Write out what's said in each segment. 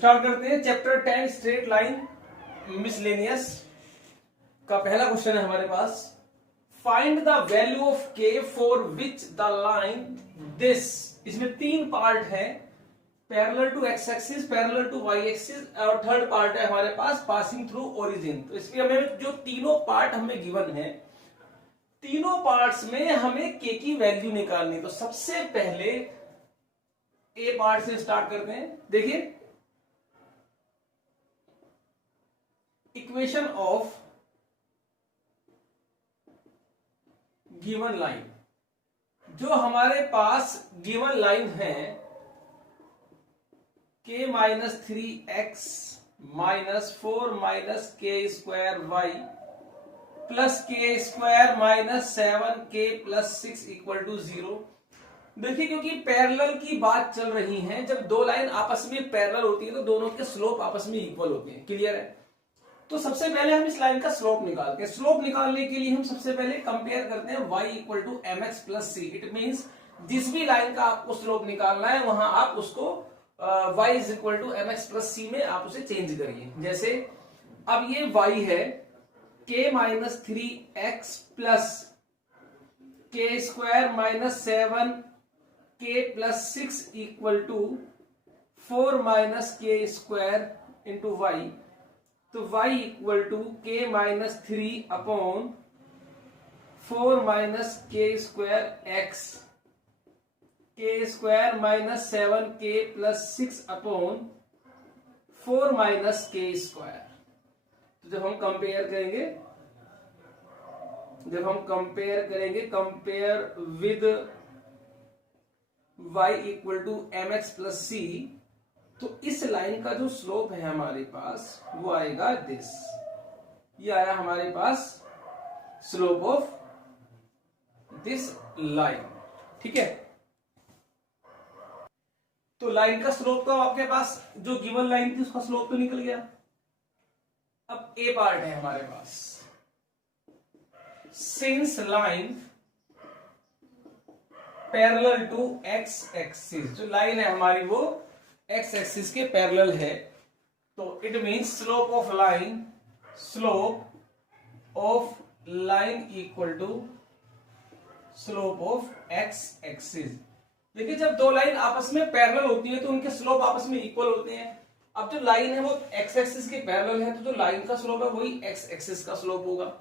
Start करते हैं chapter 10 straight line miscellaneous का पहला क्वेश्चन है हमारे पास। Find the value of K for which the line this, इसमें तीन पार्ट है, parallel to x axis, parallel to Y axis और थर्ड पार्ट है हमारे पास पासिंग थ्रू ओरिजिन। तो इसमें हमें जो तीनों पार्ट हमें गिवन है, तीनों पार्ट्स में हमें के की वैल्यू निकालनी। तो सबसे पहले ए पार्ट से स्टार्ट करते हैं। देखिए इक्वेशन ऑफ गिवन लाइन, जो हमारे पास गिवन लाइन है k minus 3x minus 4 minus के स्क्वायर वाई प्लस के square minus 7k plus 6 equal to 0। देखिए क्योंकि पैरेलल की बात चल रही है, जब दो लाइन आपस में पैरेलल होती है तो दोनों के स्लोप आपस में इक्वल होते हैं। क्लियर है? तो सबसे पहले हम इस लाइन का स्लोप निकालते हैं। स्लोप निकालने के लिए हम सबसे पहले कंपेयर करते हैं y equal to M x plus C. It means जिस भी लाइन का आपको स्लोप निकालना है वहां आप उसको y is equal to M x plus c में आप उसे चेंज करिए। जैसे अब ये y है k माइनस 3x प्लस के square minus 7k plus 6 equal to 4 minus के स्क्वायर इंटू वाई। तो y equal to k minus 3 upon 4 minus के square x, k square minus 7k plus 6 upon 4 minus के square. तो जब हम compare करेंगे compare with y equal to M x plus c, तो इस लाइन का जो स्लोप है हमारे पास वो आएगा दिस। ये आया हमारे पास स्लोप ऑफ दिस लाइन। ठीक है, तो लाइन का स्लोप तो आपके पास जो गिवन लाइन थी उसका स्लोप तो निकल गया। अब ए पार्ट है हमारे पास। Since line parallel to x axis, जो लाइन है हमारी वो एक्स एक्सिस के पैरेलल है, तो it means slope of line equal to slope of x axis. देखिए जब दो लाइन आपस में पैरेलल होती है तो उनके स्लोप आपस में इक्वल होते हैं। अब जो लाइन है वो एक्स एक्सिस के पैरेलल है, तो जो लाइन का स्लोप है वही एक्स एक्सिस का स्लोप होगा।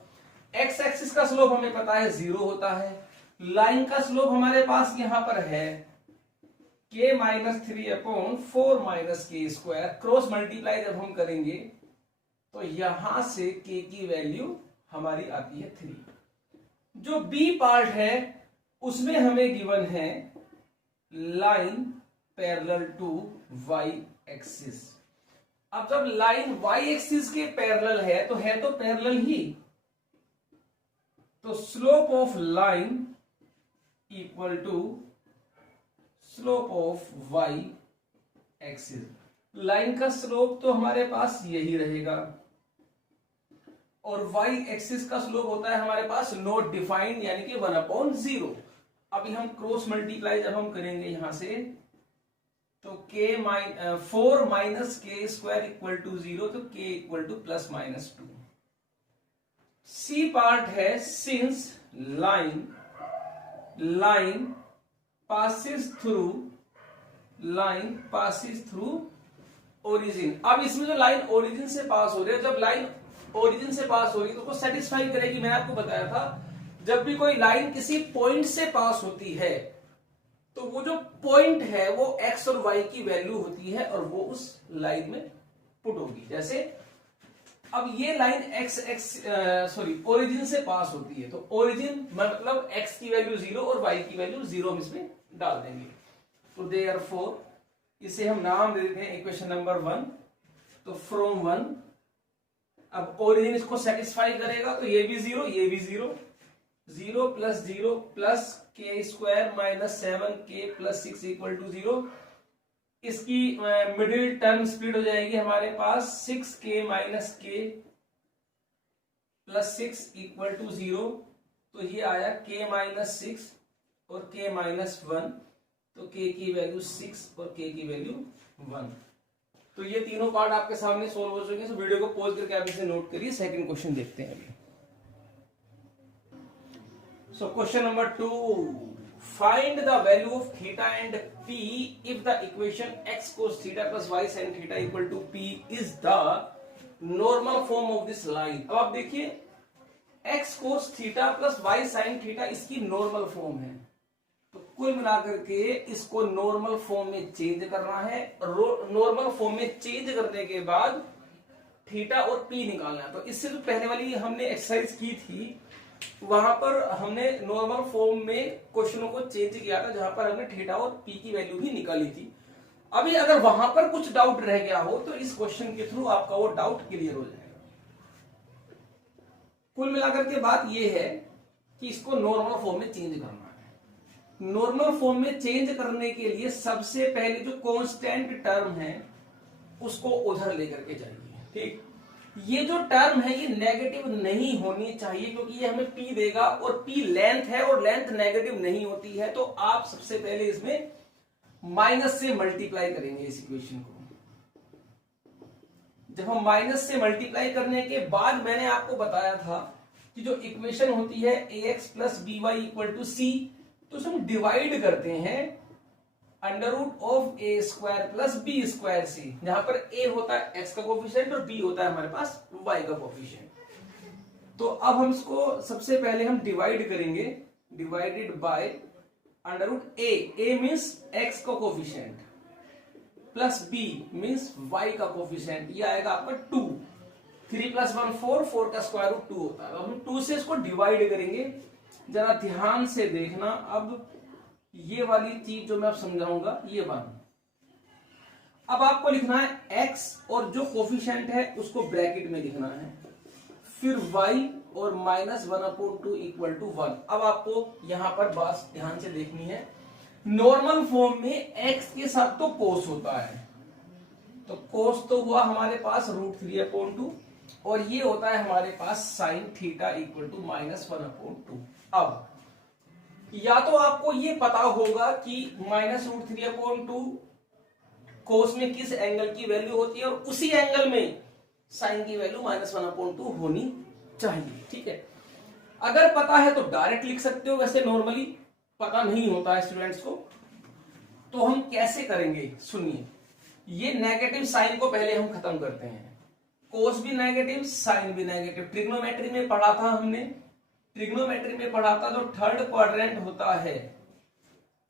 एक्स एक्सिस का स्लोप हमें पता है 0 होता है। लाइन का स्लोप हमारे पास यहां पर है k माइनस 3 अपॉन 4 माइनस के स्क्वायर। क्रॉस मल्टीप्लाई जब हम करेंगे तो यहां से k की वैल्यू हमारी आती है 3। जो b पार्ट है उसमें हमें गिवन है line parallel to y axis. अब जब लाइन y एक्सिस के पैरेलल है तो पैरेलल ही, तो slope of line equal to slope of y axis. Line का स्लोप तो हमारे पास यही रहेगा और y एक्सिस का स्लोप होता है हमारे पास नॉट डिफाइंड, यानी कि 1/0। अभी हम क्रॉस मल्टीप्लाई जब हम करेंगे यहां से तो 4 माइनस के स्क्वायर इक्वल टू 0, तो k equal to plus minus 2। C part है since line passes through origin। अब इसमें जो लाइन ओरिजिन से पास हो रही है, जब लाइन ओरिजिन से पास हो रही है तो उसको सेटिस्फाई करेगी। मैंने आपको बताया था जब भी कोई लाइन किसी पॉइंट से पास होती है तो वो जो पॉइंट है वो x और y की वैल्यू होती है और वो उस लाइन में पुट होगी। जैसे अब ये लाइन ओरिजिन से पास होती है, तो ओरिजिन मतलब x की वैल्यू 0 और y की वैल्यू 0 हम इसमें डाल देंगे। तो देयरफॉर इसे हम नाम दे देते हैं इक्वेशन नंबर 1। तो फ्रॉम 1, अब ओरिजिन इसको सेटिस्फाई करेगा तो ये भी 0, ये भी 0, 0 प्लस के square minus 7k plus 6 equal to 0। इसकी मिडिल टर्म स्प्लिट हो जाएगी हमारे पास 6k minus k plus 6 equal to 0। तो ये आया k माइनस 6 और k माइनस 1, तो k की वैल्यू 6 और k की वैल्यू 1। तो ये तीनों पार्ट आपके सामने सोल्व हो चुके हैं। वीडियो को पॉज करके आप इसे नोट करिए। सेकंड क्वेश्चन देखते हैं अभी। So question number 2, find the value of theta and P if the equation x cos theta plus y sin theta equal to p is the normal form of this line. अब आप देखिए x cos theta plus y sin theta इसकी normal form है, तो कुल मिलाकर के इसको नॉर्मल फॉर्म में चेंज करना है। नॉर्मल फॉर्म में चेंज करने के बाद थीटा और पी निकालना है। तो इससे जो पहले वाली हमने एक्सरसाइज की थी वहां पर हमने नॉर्मल फॉर्म में क्वेश्चनों को चेंज किया था, जहां पर हमने थीटा और पी की वैल्यू भी निकाली थी। अभी अगर वहां पर कुछ डाउट रह गया हो तो इस क्वेश्चन के थ्रू आपका वो डाउट क्लियर हो जाएगा। कुल मिलाकर के बात यह है कि इसको नॉर्मल फॉर्म में चेंज करना है। नॉर्मल फॉर्म में चेंज करने के लिए सबसे पहले जो कांस्टेंट टर्म है उसको उधर लेकर के जाइए। ठीक, ये जो टर्म है ये नेगेटिव नहीं होनी चाहिए, क्योंकि ये हमें पी देगा और पी लेंथ है और लेंथ नेगेटिव नहीं होती है। तो आप सबसे पहले इसमें माइनस से मल्टीप्लाई करेंगे इस इक्वेशन को। जब हम माइनस से मल्टीप्लाई करने के बाद मैंने आपको बताया था कि जो इक्वेशन होती है ax plus b y equal to c, तो उसे हम डिवाइड करते हैं under root of a square plus B square से, जहां पर ए होता है x का कोफिशिएंट और b होता है हमारे पास y का कोफिशिएंट। तो अब हम इसको सबसे पहले हम डिवाइड करेंगे, divided by under root A means x का coefficient plus b means y का कोफिशिएंट। ये आएगा आपका 2, 3 प्लस 1 4, 4 का स्क्वायर रूट 2 होता है। अब हम 2 से इसको डिवाइड करेंगे। जरा ध्यान से देखना, अब ये वाली चीज जो मैं अब समझाऊंगा ये 1। अब आपको लिखना है x और जो कोफिशिएंट है उसको ब्रैकेट में लिखना है, फिर y और माइनस 1/2 इक्वल टू 1। अब आपको यहां पर बात ध्यान से देखनी है। नॉर्मल फॉर्म में x के साथ तो कोस होता है, तो कोस तो हुआ हमारे पास √3/2 और ये होता है हमारे पास sine theta equal to minus 1/2। अब या तो आपको ये पता होगा कि माइनस √3/2 कोस में किस एंगल की वैल्यू होती है और उसी एंगल में साइन की वैल्यू माइनस 1/2 होनी चाहिए। ठीक है, अगर पता है तो डायरेक्ट लिख सकते हो, वैसे नॉर्मली पता नहीं होता है स्टूडेंट्स को। तो हम कैसे करेंगे सुनिए, ये नेगेटिव साइन को पहले हम खत्म करते हैं। कोस भी नेगेटिव, साइन भी नेगेटिव। ट्रिग्नोमेट्री में पढ़ा था हमने, ट्रिग्नोमेट्री में पढ़ा था जो थर्ड क्वाड्रेंट होता है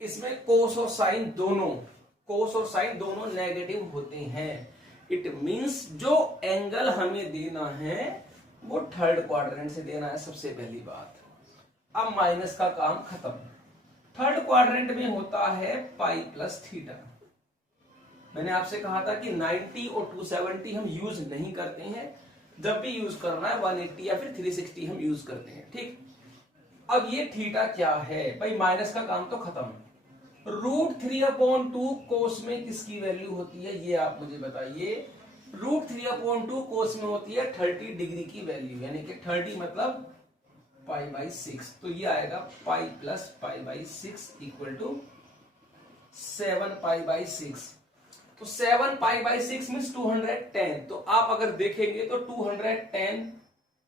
इसमें कोस और साइन दोनों नेगेटिव होते हैं। इट मींस जो एंगल हमें देना है वो थर्ड क्वाड्रेंट से देना है, सबसे पहली बात। अब माइनस का काम खत्म। थर्ड क्वाड्रेंट में होता है पाई प्लस थीटा। मैंने आपसे कहा था कि 90 और 270 हम यूज नहीं करते हैं, जब भी यूज करना है 180 या फिर 360 हम यूज करते हैं। ठीक, अब ये थीटा क्या है भाई, माइनस का काम तो खत्म। √3/2 कोस में किसकी वैल्यू होती है ये आप मुझे बताइए। √3/2 कोस में होती है 30 डिग्री की वैल्यू, यानी कि 30 मतलब π/6। तो ये आएगा पाई प्लस π/6 इक्वल टू 7 π/6। तो 7 π/6 मीन्स 210। तो आप अगर देखेंगे तो 210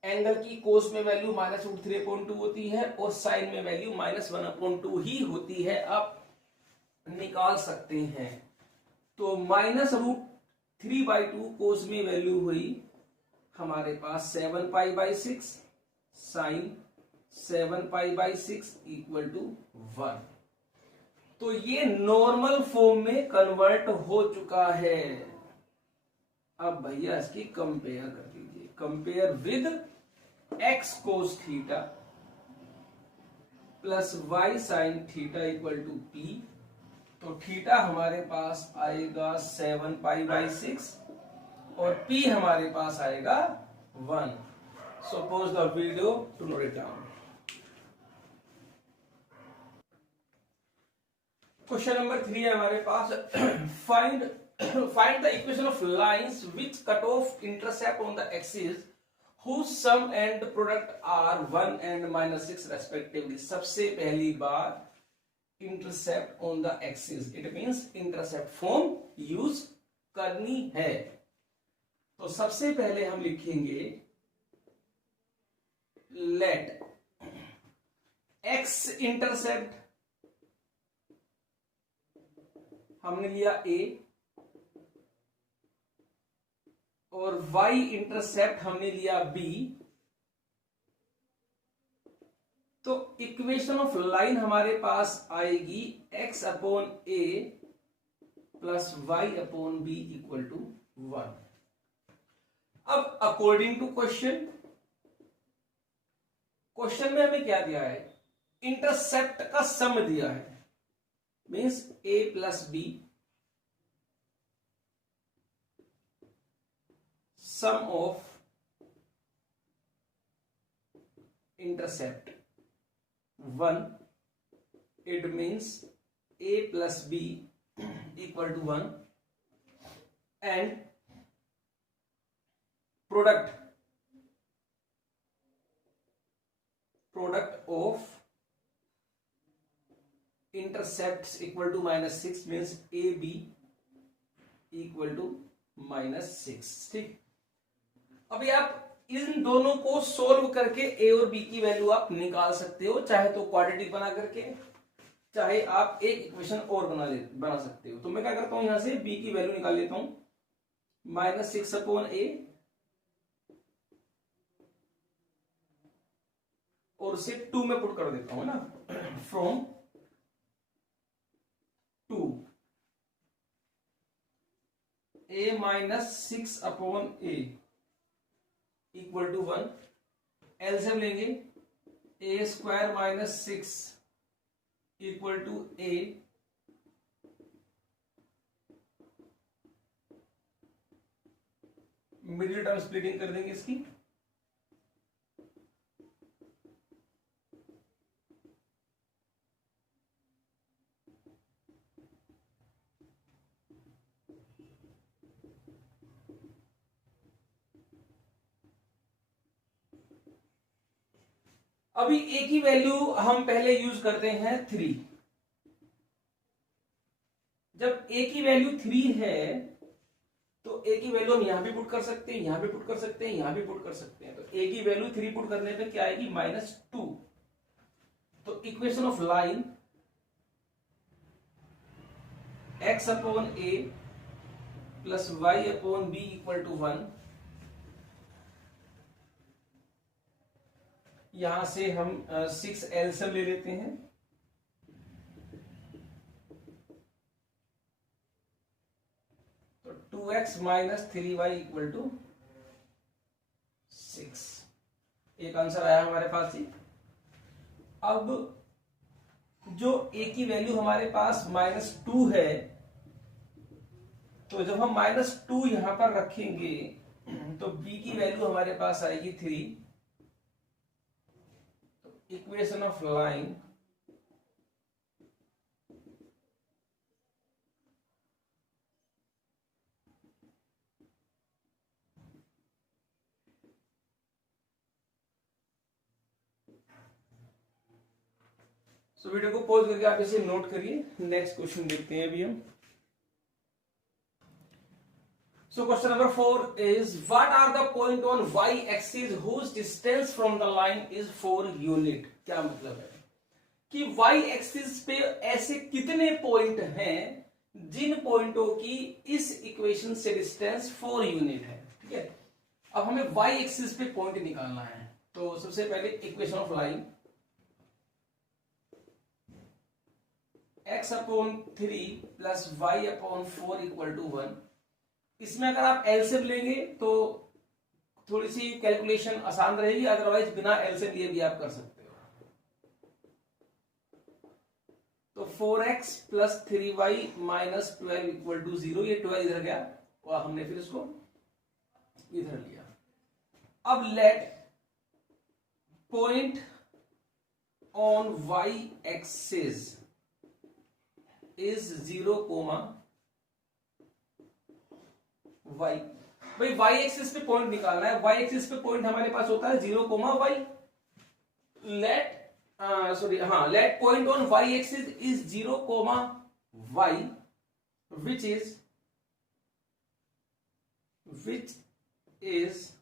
एंगल की कोस में वैल्यू माइनस √3/2 होती है और साइन में वैल्यू माइनस 1/2 ही होती है, आप निकाल सकते हैं। तो माइनस √3/2 कोस में वैल्यू हुई हमारे पास 7 π/6, साइन 7 π/6 इक्वल टू 1। तो ये नॉर्मल फॉर्म में कन्वर्ट हो चुका है। अब भैया इसकी कंपेयर कर लीजिए, compare with x cos theta plus y sin theta equal to p। तो थीटा हमारे पास आएगा 7 π/6 और p हमारे पास आएगा 1। So pause the video to note it down. Question number 3 है हमारे पास, find the equation of lines which cut off intercept on the axis whose sum and product are 1 and -6 respectively। सबसे पहली बार intercept on the axis, it means intercept form use करनी है। तो सबसे पहले हम लिखेंगे लेट एक्स इंटरसेप्ट हमने लिया ए और y इंटरसेप्ट हमने लिया b। तो इक्वेशन ऑफ लाइन हमारे पास आएगी x upon a plus y upon b equal to 1। अब अकॉर्डिंग टू क्वेश्चन में हमें क्या दिया है, इंटरसेप्ट का सम दिया है, means a plus b sum of intercept 1, it means a plus b equal to 1 and product of intercepts equal to -6 means ab equal to -6। ठीक, अभी आप इन दोनों को सोल्व करके ए और बी की वैल्यू आप निकाल सकते हो, चाहे तो क्वाड्रेटिक बना करके, चाहे आप एक इक्वेशन और बना सकते हो। तो मैं क्या करता हूं, यहां से बी की वैल्यू निकाल लेता हूं, -6 अपॉन ए और उसे 2 में पुट कर देता हूं ना, from 2 a -6 upon A equal to 1। LCM लेंगे, a square -6 equal to a middle term splitting कर देंगे इसकी, अभी a की वैल्यू हम पहले यूज करते हैं 3। जब a की वैल्यू 3 है तो a की वैल्यू हम यहां भी पुट कर सकते हैं, यहां भी पुट कर सकते हैं, यहां भी पुट कर सकते हैं। तो a की वैल्यू 3 पुट करने पे क्या आएगी, -2। तो equation of line x upon a plus y upon b equal to 1। यहां से हम 6 एलसीएम ले लेते हैं, तो 2x minus 3y equal to 6। एक आंसर आया हमारे पास ही। अब जो a की वैल्यू हमारे पास -2 है, तो जब हम -2 यहां पर रखेंगे तो b की वैल्यू हमारे पास आएगी 3। इक्वेशन ऑफ लाइन वीडियो को पॉज करके आप इसे नोट करिए। नेक्स्ट क्वेश्चन देखते हैं अभी हम। So question number 4 is, what are the point on y axis whose distance from the line is 4 unit? क्या मतलब है कि y axis पे ऐसे कितने पॉइंट हैं जिन पॉइंटों की इस इक्वेशन से डिस्टेंस 4 यूनिट है। ठीक है, अब हमें y axis पे पॉइंट निकालना है। तो सबसे पहले equation of line x upon 3 plus y upon 4 equal to 1। इसमें अगर आप एलसीएम लेंगे तो थोड़ी सी कैलकुलेशन आसान रहेगी, अदरवाइज बिना एलसीएम लिए भी आप कर सकते हो। तो 4x plus 3y minus 12 equal to 0। ये 12 इधर गया और हमने फिर इसको इधर लिया। अब let point on y axis is 0, y। भाई y एक्सिस पे पॉइंट निकालना है। y एक्सिस पे पॉइंट हमारे पास होता है 0, y। Let point on y axis is 0, y, which is which is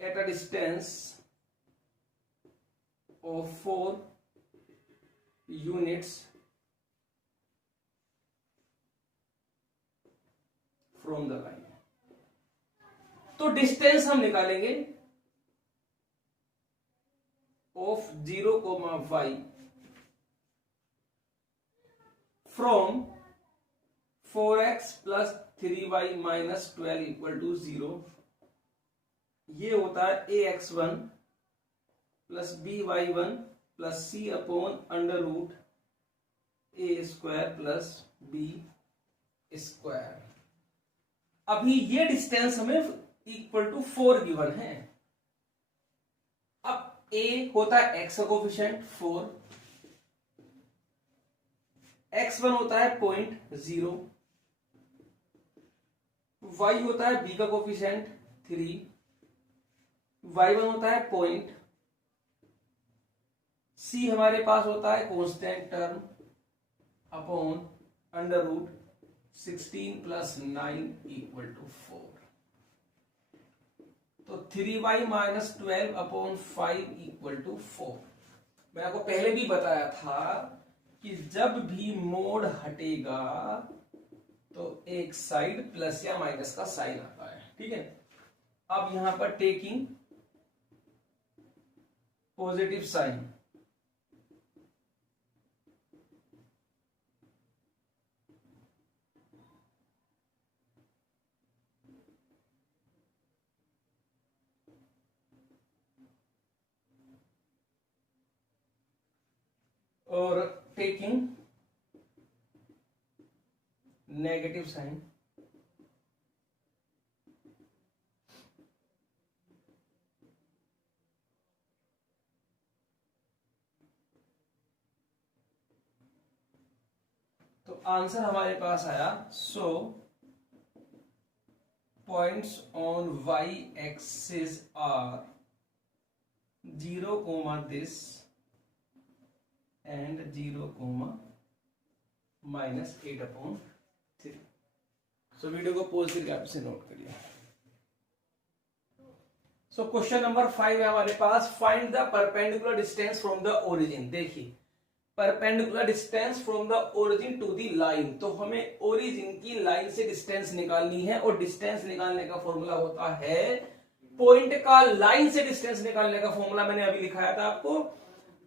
at a distance of 4 units from the line। तो डिस्टेंस हम निकालेंगे of 0, y from 4x plus 3y minus 12 equal to 0। ये होता है ax1 plus by1 plus c upon under root a square plus b square. अभी ये distance हमें equal to 4 given है। अब a होता है x का कोफिशिएंट 4, x1 होता है 0.0, y होता है b का कोफिशिएंट 3, y1 होता है पॉइंट, c हमारे पास होता है constant term upon under root 16 plus 9 equal to 4। तो 3y minus 12 upon 5 equal to 4। मैं आपको पहले भी बताया था कि जब भी मोड हटेगा तो एक साइड प्लस या माइनस का साइन आता है, ठीक है। अब यहां पर टेकिंग पॉजिटिव साइन, और टेकिंग नेगेटिव साइन, तो आंसर हमारे पास आया। So points on y axis are 0, this and 0, -8/3। So video को पॉज करके आप इसे नोट करिए। सो क्वेश्चन नंबर 5 है हमारे पास, find the perpendicular distance from the origin. देखिए perpendicular distance from the origin to the line, तो हमें ओरिजिन की लाइन से डिस्टेंस निकालनी है, और डिस्टेंस निकालने का फॉर्मूला होता है पॉइंट का लाइन से डिस्टेंस निकालने का फॉर्मूला मैंने अभी लिखाया था आपको।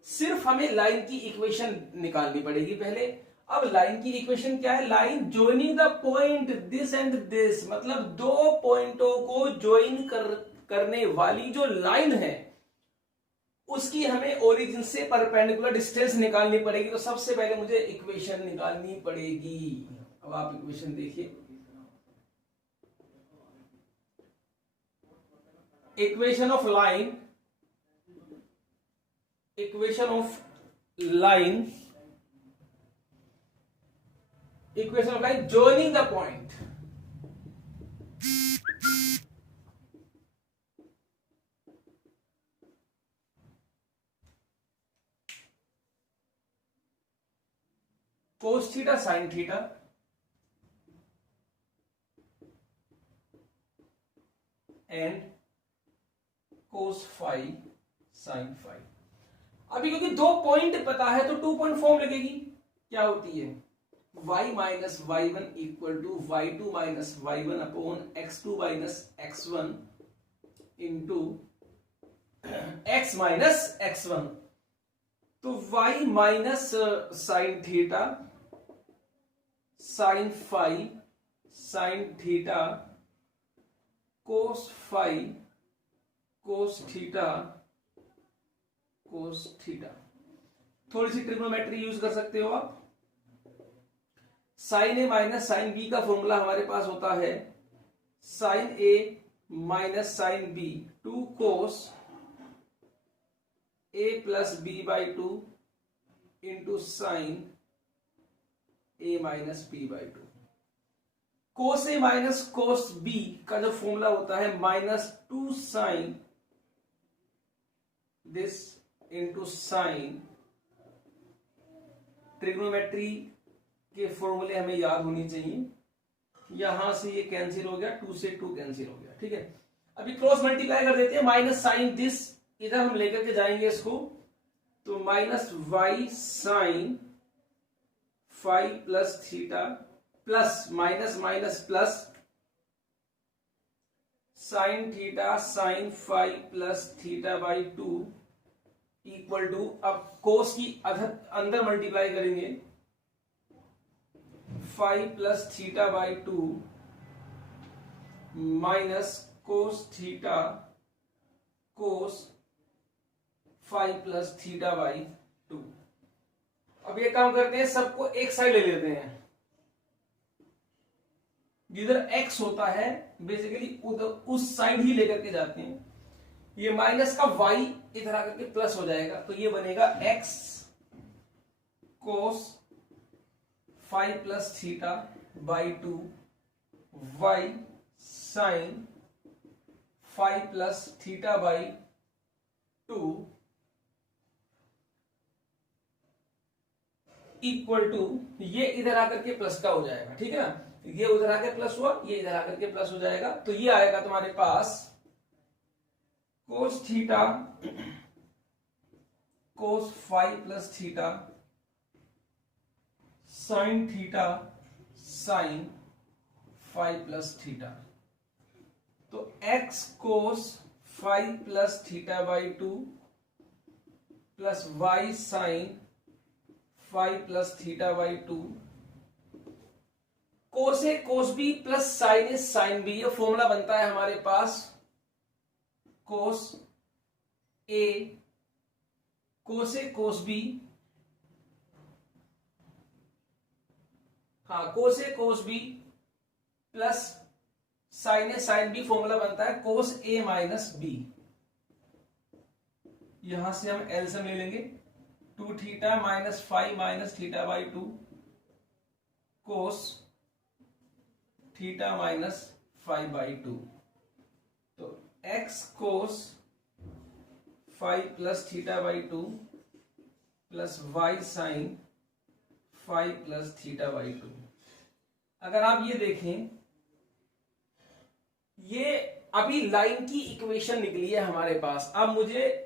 सिर्फ हमें लाइन की इक्वेशन निकालनी पड़ेगी पहले। अब लाइन की इक्वेशन क्या है? Line joining the point this and this, मतलब दो पॉइंटों को ज्वाइन करने वाली जो लाइन है उसकी हमें ओरिजिन से परपेंडिकुलर डिस्टेंस निकालनी पड़ेगी। तो सबसे पहले मुझे इक्वेशन निकालनी पड़ेगी। अब आप इक्वेशन देखिए, equation of line, equation of line, equation of line joining the point. cos theta sin theta and cos phi sin phi. अभी क्योंकि दो पॉइंट पता है तो 2 पॉइंट फॉर्म लगेगी। क्या होती है? y minus y1 equal to y2 minus y1 upon x2 minus x1 into x minus x1। तो y minus sine theta sine phi sine theta cos phi cos theta cos theta. थोड़ी सी trigonometry use कर सकते हो आप। Sine A minus sine B का formula हमारे पास होता है sine A minus sine B, 2 cos A plus B by 2 into sine A minus B by 2। Cos A minus cos B का जो फॉर्मूला होता है -2 sine this into sine. Trigonometry के फॉर्मूले हमें याद होनी चाहिए। यहां से ये कैंसिल हो गया, 2 से 2 कैंसिल हो गया, ठीक है। अभी क्रॉस मल्टीप्लाई कर देते हैं, माइनस साइन दिस इधर हम लेकर के जाएंगे इसको, तो minus Y sine five plus theta plus minus minus plus sine theta sine five plus theta by 2 equal to, अब कोस की अंदर मल्टीप्लाई करेंगे, 5 plus theta by 2 minus cos theta cos 5 plus theta by 2। अब ये काम करते हैं, सबको एक साइड ले लेते हैं, जिधर x होता है बेसिकली उधर उस साइड ही लेकर के जाते हैं। ये माइनस का y इधर आकर के प्लस हो जाएगा, तो ये बनेगा x cos 5 plus theta by 2 y sine 5 plus theta by 2 equal to, ये इधर आकर के प्लस का हो जाएगा, ठीक है ना, ये उधर आकर प्लस हुआ, ये इधर आकर के प्लस हो जाएगा, तो ये आएगा तुम्हारे पास cos theta cos 5 plus theta sine theta sine 5 plus theta, तो x cos 5 plus theta by 2 plus y sine 5 plus theta by 2, cos a cos b plus sine a sine b, ये formula बनता है हमारे पास, cos a cos b, हाँ cos a cos b plus sine a sine b, formula बनता है कोस A minus B. यहां से हम एलसीएम ले लेंगे, 2 theta minus 5 minus theta by 2 cos theta minus 5 by 2, तो x cos 5 plus theta by 2 plus y sine 5 plus theta by 2। अगर आप ये देखें, ये अभी लाइन की इक्वेशन निकली है हमारे पास। अब मुझे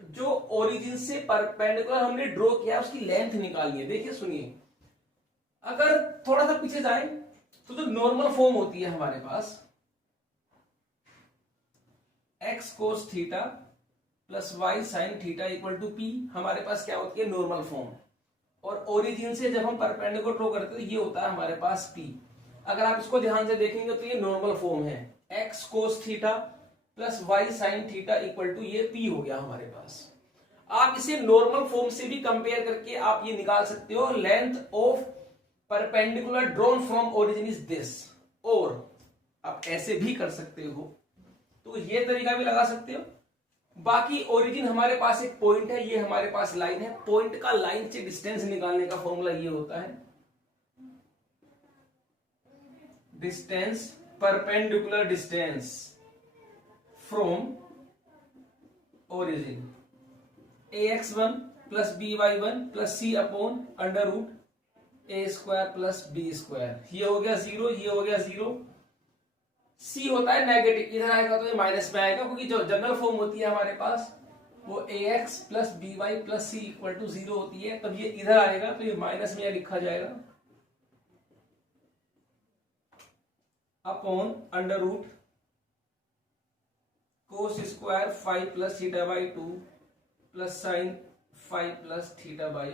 जो ओरिजिन से परपेंडिकुलर हमने ड्रॉ किया उसकी लेंथ निकालनी है। देखिए सुनिए, अगर थोड़ा सा पीछे जाए तो जो नॉर्मल फॉर्म होती है हमारे पास, x cos theta plus y sine theta equal to p, हमारे पास क्या होती है नॉर्मल फॉर्म, और ओरिजिन से जब हम परपेंडिकुलर ड्रॉ करते हैं तो ये होता है हमारे पास p। अगर आप इसको ध्यान से देखेंगे तो ये नॉर्मल फॉर्म है, x cos theta plus y sine theta equal to ये p हो गया हमारे पास। आप इसे नॉर्मल फॉर्म से भी कंपेयर करके आप ये निकाल सकते हो, length of perpendicular drawn from origin is this, और आप ऐसे भी कर सकते हो, तो ये तरीका भी लगा सकते हो। बाकी ओरिजिन हमारे पास एक पॉइंट है, ये हमारे पास लाइन है, पॉइंट का लाइन से डिस्टेंस निकालने का फॉर्मूला ये होता है distance, perpendicular distance from origin, ax1 plus by1 plus c upon under root A square plus B square. ये हो गया 0, ये हो गया 0, c होता है नेगेटिव, इधर आएगा तो ये माइनस में आएगा, क्योंकि जो जनरल फॉर्म होती है हमारे पास वो ax plus by plus c equal to 0 होती है, तब ये इधर आएगा तो ये माइनस में लिखा जाएगा upon under root cos square 5 plus theta by 2 plus sine 5 plus theta by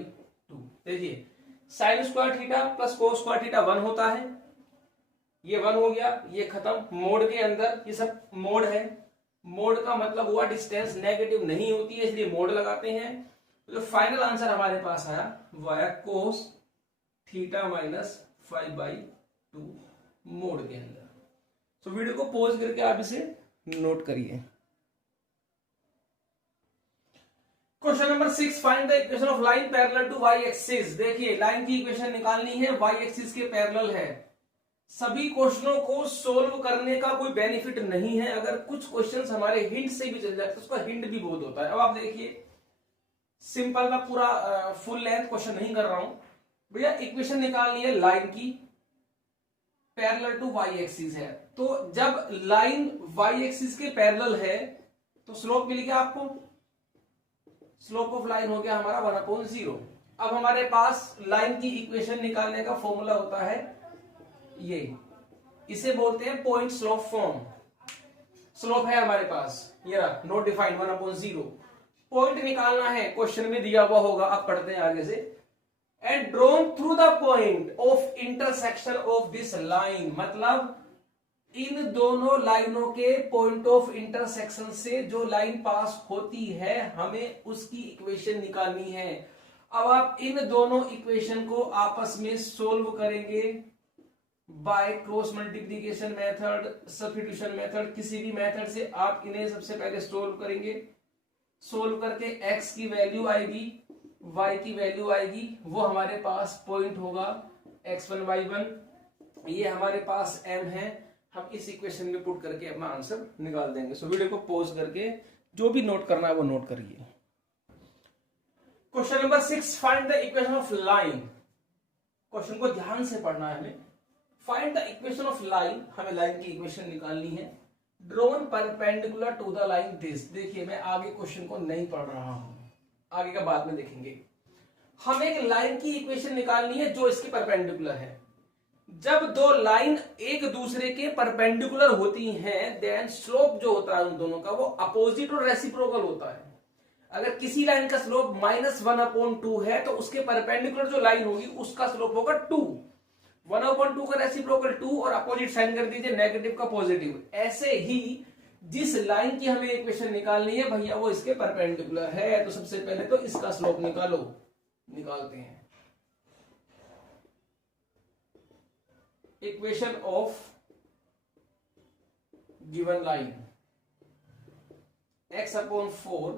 2। देखिए sine square theta plus cos square theta 1 होता है, ये 1 हो गया, ये खत्म। मोड के अंदर ये सब मोड है, मोड का मतलब हुआ डिस्टेंस नेगेटिव नहीं होती है, इसलिए मोड लगाते हैं। तो जो फाइनल आंसर हमारे पास आया वो आया कोस थीटा माइनस 5 बाई 2 मोड के अंदर। तो वीडियो को पॉज करके आप इसे नोट करिए। Question number 6, find the equation of line parallel to Y axis. देखिए लाइन की इक्वेशन निकालनी है, वाई एक्सिस के पैरेलल है। सभी क्वेश्चनों को सोल्व करने का कोई बेनिफिट नहीं है, अगर कुछ क्वेश्चंस हमारे हिंट से भी चल जाए तो उसका हिंट भी बहुत होता है। अब आप देखिए सिंपल, मैं पूरा फुल लेंथ क्वेश्चन नहीं कर रहा हूं भैया, इक्वेशन निकालनी है लाइन की, पैरेलल टू वाई एक्सिस है, तो जब लाइन वाई एक्सिस के पैरेलल है तो स्लोप मिल गया आपको, स्लोप ऑफ लाइन हो गया हमारा 1/0। अब हमारे पास लाइन की इक्वेशन निकालने का फॉर्मूला होता है ये, इसे बोलते हैं पॉइंट स्लोप फॉर्म। स्लोप है हमारे पास, ये नोट डिफाइंड 1/0। पॉइंट निकालना है, क्वेश्चन में दिया हुआ होगा, आप पढ़ते हैं आगे से। And drawn through the point of intersection of this line, मतलब इन दोनों लाइनों के पॉइंट ऑफ इंटरसेक्शन से जो लाइन पास होती है हमें उसकी इक्वेशन निकालनी है। अब आप इन दोनों इक्वेशन को आपस में सोल्व करेंगे by cross multiplication method, substitution method, किसी भी मेथड से आप इन्हें सबसे पहले सोल्व करेंगे। सोल्व करके x की वैल्यू आएगी, y की वैल्यू आएगी, वो हमारे पास पॉइंट होगा x1 y1, ये हमारे पास m है। हम इस इक्वेशन में पुट करके अपना आंसर निकाल देंगे। सो वीडियो को पॉज करके जो भी नोट करना है वो नोट करिए। Question number 6, find the equation of line. Question को ध्यान से पढ़ना है हमें। Find the equation of line, हमें लाइन की इक्वेशन निकालनी है। Drawn perpendicular to the line this. देखिए मैं आगे क्वेश्चन को नहीं पढ़ रहा हूं, आगे का बाद में देखेंगे। हमें एक लाइन की इक्वेशन निकालनी है जो इसके परपेंडिकुलर है। जब दो लाइन एक दूसरे के परपेंडिकुलर होती हैं, देन स्लोप जो होता है उन दोनों का वो अपोजिट और रेसिप्रोकल होता है। अगर किसी लाइन का स्लोप -1/2 है तो उसके परपेंडिकुलर जो लाइन होगी उसका स्लोप होगा 2। 1/2 का रेसिप्रोकल 2 और अपोजिट साइन कर दीजिए, नेगेटिव का पॉजिटिव। ऐसे ही जिस लाइन की हमें इक्वेशन निकालनी है भैया वो इसके परपेंडिकुलर है, तो सबसे पहले तो इसका स्लोप निकालो। निकालते हैं equation of given line x/4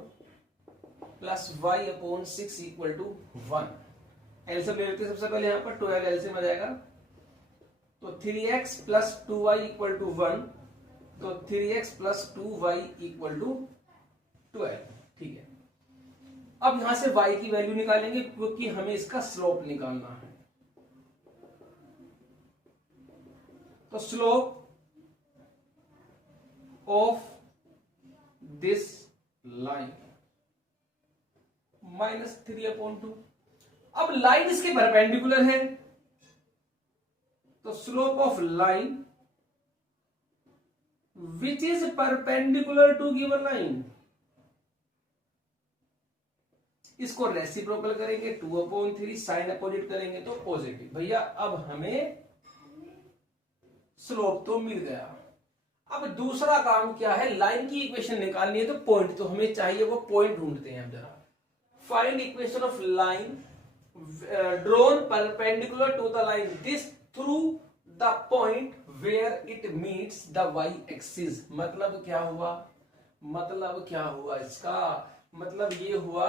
plus y/6 equal to 1। LCM ले लेते हैं सबसे पहले, यहां पर 12 एलसीएम आ जाएगा, तो 3x plus 2y equal to 1, तो 3x plus 2y equal to 12। ठीक है, अब यहां से y की वैल्यू निकालेंगे क्योंकि हमें इसका स्लोप निकालना है। तो स्लोप ऑफ दिस लाइन -3/2। अब लाइन इसके परपेंडिकुलर है, तो slope of line which is perpendicular to given line, इसको रेसिप्रोकल करेंगे 2/3, साइन अपोजिट करेंगे तो पॉजिटिव। भैया अब हमें स्लोप तो मिल गया। अब दूसरा काम क्या है, लाइन की इक्वेशन निकालनी है तो पॉइंट तो हमें चाहिए, वो पॉइंट ढूंढते हैं हम जरा। Find equation of line drawn perpendicular to the line this through the point where it meets the y axis. मतलब क्या हुआ, मतलब क्या हुआ इसका मतलब ये हुआ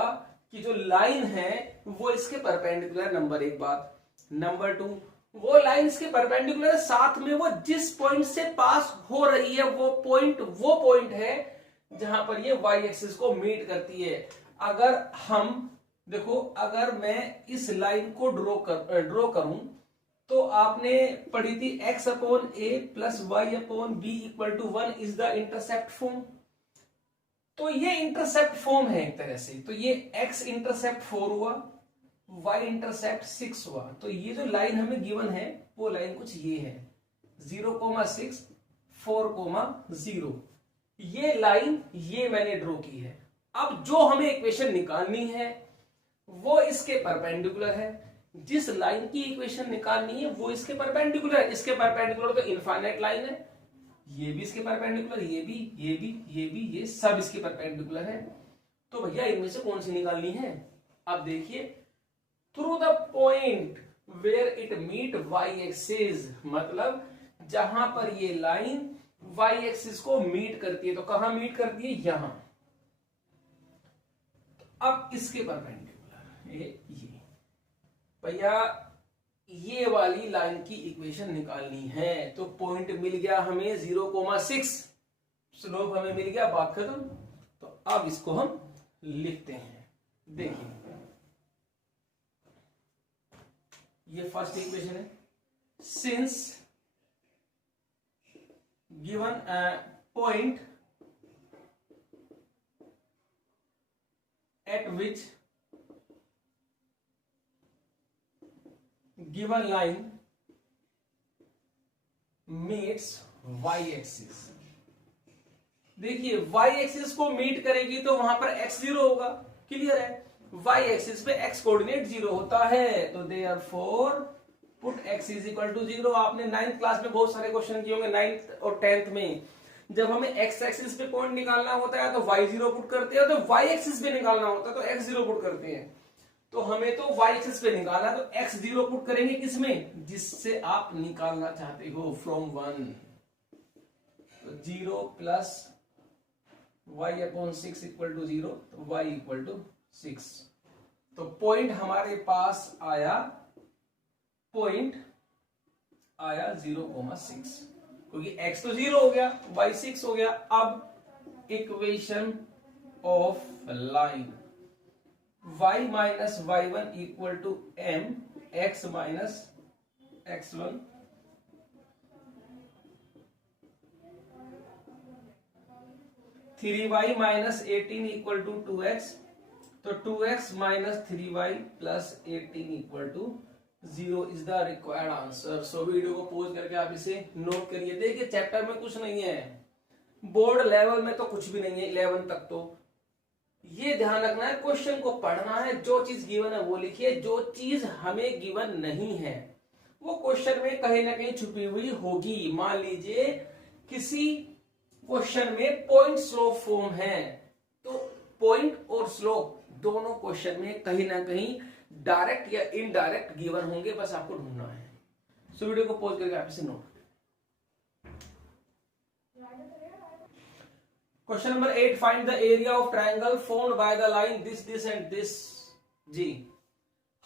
कि जो लाइन है वो इसके परपेंडिकुलर, नंबर 1 बात। नंबर 2, वो लाइन इसके परपेंडिकुलर है, साथ में वो जिस पॉइंट से पास हो रही है वो पॉइंट है जहां पर ये y एक्सिस को मीट करती है। अगर हम देखो, अगर मैं इस लाइन को ड्रॉ करूं तो आपने पढ़ी थी x/a plus y/b equal to 1 is the intercept form. तो ये इंटरसेप्ट फॉर्म है एक तरह से। तो ये x इंटरसेप्ट 4 हुआ, y इंटरसेप्ट 6 हुआ। तो ये जो लाइन हमें गिवन है वो लाइन कुछ ये है 0,6 4,0। ये लाइन ये मैंने ड्रॉ की है। अब जो हमें इक्वेशन निकालनी है वो इसके परपेंडिकुलर है। जिस लाइन की इक्वेशन निकालनी है वो इसके परपेंडिकुलर है। इसके परपेंडिकुलर तो इनफाइनाइट लाइन है, ये भी इसके परपेंडिकुलर, ये भी, ये भी, ये भी, ये सब इसके परपेंडिकुलर है। तो भैया इनमें से कौन सी निकालनी है? अब देखिए, through the point where it meet y axis, मतलब जहां पर ये लाइन y एक्सिस को मीट करती है। तो कहां मीट करती है? यहां। अब इसके परपेंडिकुलर ये भैया ये वाली लाइन की इक्वेशन निकालनी है। तो पॉइंट मिल गया हमें 0,6, स्लोप हमें मिल गया, बात खत्म। तो अब इसको हम लिखते हैं। देखिए ये फर्स्ट इक्वेशन है, since given point at which given line meets y axis. देखिए y एक्सिस को मीट करेगी तो वहां पर x जीरो होगा, क्लियर है। y एक्सिस पे x कोऑर्डिनेट जीरो होता है, तो therefore put x is equal to zero. आपने 9th क्लास में बहुत सारे क्वेश्चन किए होंगे, 9th और 10th में। जब हमें x एक्सिस पे पॉइंट निकालना होता है तो y जीरो पुट करते हैं, तो y एक्सिस पे निकालना होता है तो x जीरो पुट करते हैं। तो हमें तो y एक्सिस पे निकालना, तो x जीरो पुट करेंगे किसमें, जिससे आप निकालना चाहते हो, फ्रॉम 1। तो 0 plus y upon 6 equal to 0, तो y इक्वल टू 6। तो पॉइंट हमारे पास आया, पॉइंट आया 0,6, क्योंकि x तो 0 हो गया, y 6 हो गया। अब equation of line y minus y1 equal to m x minus x1, 3y minus 18 equal to 2x, तो 2x minus 3y plus 18 equal to 0 is the required answer. So video को pause करके आप इसे note करिए। देखिए chapter में कुछ नहीं है, बोर्ड लेवल में तो कुछ भी नहीं है 11 तक। तो ये ध्यान रखना है, क्वेश्चन को पढ़ना है, जो चीज गिवन है वो लिखिए, जो चीज हमें गिवन नहीं है वो क्वेश्चन में कहीं ना कहीं छुपी हुई होगी। मान लीजिए किसी क्वेश्चन में पॉइंट स्लोप फॉर्म है, तो पॉइंट और स्लोप दोनों क्वेश्चन में कहीं ना कहीं डायरेक्ट या इनडायरेक्ट गिवन होंगे, बस आपको ढूंढना है। सो वीडियो को पॉज करके आप इसे note. Question number 8, find the area of triangle formed by the line this and this. जी,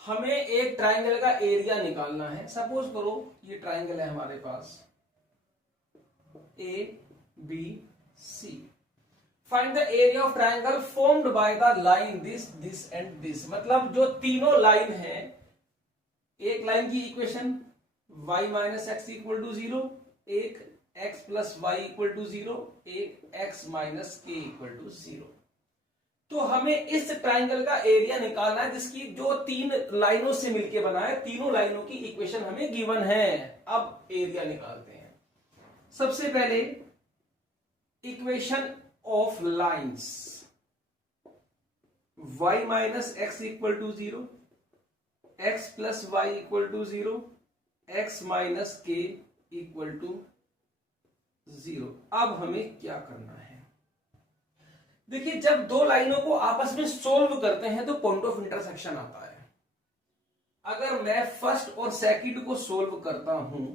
हमें एक ट्राइंगल का एरिया निकालना है। सपोज करो ये ट्राइंगल है हमारे पास A B C. Find the area of triangle formed by the line this and this. मतलब जो तीनों लाइन है, एक लाइन की equation y minus x equal to 0, एक x plus y equal to 0, एक x minus k equal to 0। तो हमें इस ट्राइंगल का एरिया निकालना है जिसकी जो तीन लाइनों से मिलके बना है, तीनों लाइनों की इक्वेशन हमें गिवन है। अब एरिया निकालते हैं। सबसे पहले equation of lines, y minus x equal to 0, x plus y equal to 0, x minus k equal to 0। अब हमें क्या करना है, देखिए जब दो लाइनों को आपस में सोल्व करते हैं तो पॉइंट ऑफ इंटरसेक्शन आता है। अगर मैं फर्स्ट और सेकंड को सोल्व करता हूं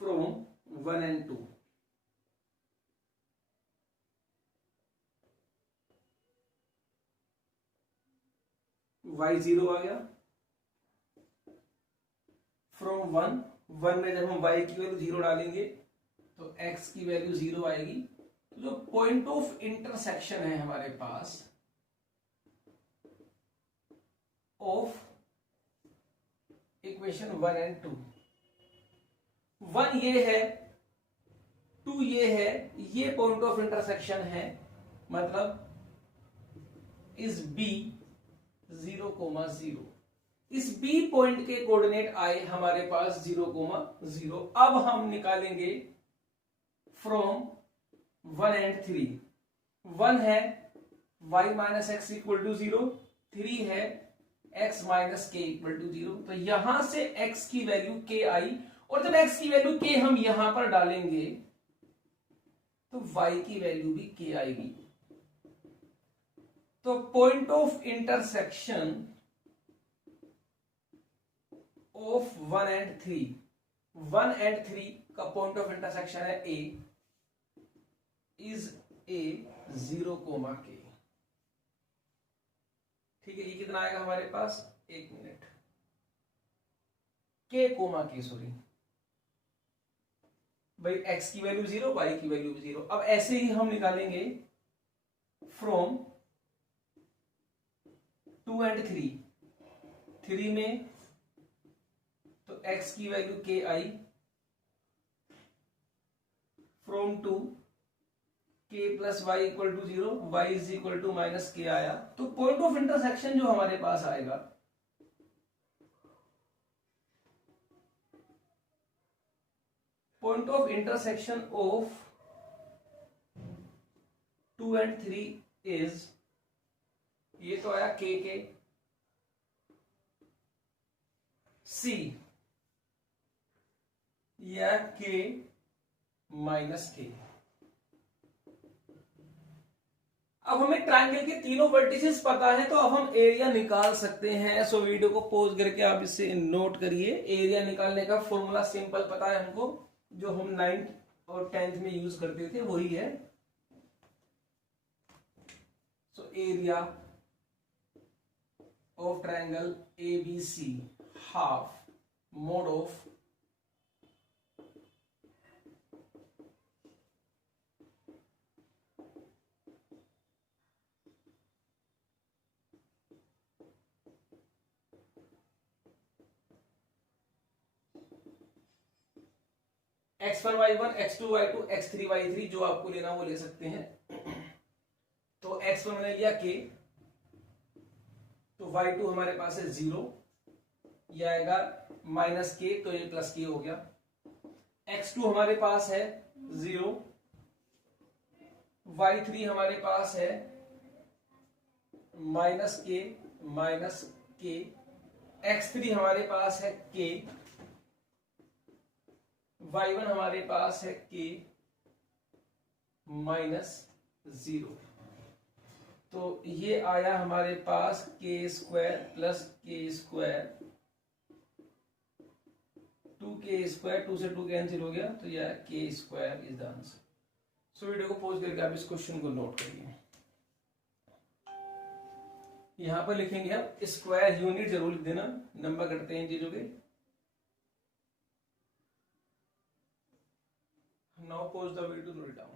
फ्रॉम 1 and 2, y 0 आ गया। फ्रॉम 1 में जब हम y की वैल्यू 0 डालेंगे तो x की वैल्यू 0 आएगी। तो जो पॉइंट ऑफ इंटरसेक्शन है हमारे पास ऑफ इक्वेशन 1 and 2, 1 ये है, 2 ये है, ये पॉइंट ऑफ इंटरसेक्शन है। मतलब इस b 0,0, इस B पॉइंट के कोऑर्डिनेट आए हमारे पास 0,0। अब हम निकालेंगे फ्रॉम 1 and 3। 1 है y minus x equal to 0, 3 है x minus k equal to 0। तो यहां से x की वैल्यू k आई, और जब x की वैल्यू k हम यहां पर डालेंगे तो y की वैल्यू भी k आएगी। तो point of intersection of 1 and 3, 1 and 3 का पॉइंट ऑफ इंटरसेक्शन है A, इज A 0,k। ठीक है, ये कितना आएगा हमारे पास, 1 मिनट, k, सॉरी भाई, x की वैल्यू 0, y की वैल्यू 0। अब ऐसे ही हम निकालेंगे फ्रॉम 2 and 3, 3 में तो x की वैल्यू k आई, from 2 k plus y equal to 0, y is equal to minus k आया। तो पॉइंट ऑफ इंटरसेक्शन जो हमारे पास आएगा, point of intersection of 2 and 3 is, ये तो आया के सी या के माइनस के। अब हमें ट्रायंगल के तीनों वर्टिसेस पता है, तो अब हम एरिया निकाल सकते हैं। सो वीडियो को पॉज करके आप इसे नोट करिए। एरिया निकालने का फॉर्मूला सिंपल पता है हमको, जो हम 9th और 10th में यूज करते थे, वही है। So area of triangle ABC half mode of x1 y1 x2 y2 x3 y3, जो आपको लेना वो ले सकते हैं। तो x1 मैंने लिया k, तो y2 हमारे पास है 0, ये आएगा माइनस k, तो ये प्लस k हो गया। x2 हमारे पास है 0, y3 हमारे पास है माइनस k, x3 हमारे पास है k, y1 हमारे पास है k माइनस 0। तो ये आया हमारे पास k square plus k square, 2k square, 2 से 2 कैंसिल हो गया, तो यह k square is the answer. So video को पॉज करके आप इस क्वेश्चन को नोट करिए। यहां पर लिखेंगे हम स्क्वायर, यूनिट जरूर लिख देना, नंबर करते हैं इन चीजों के। Now pause the video to note it down.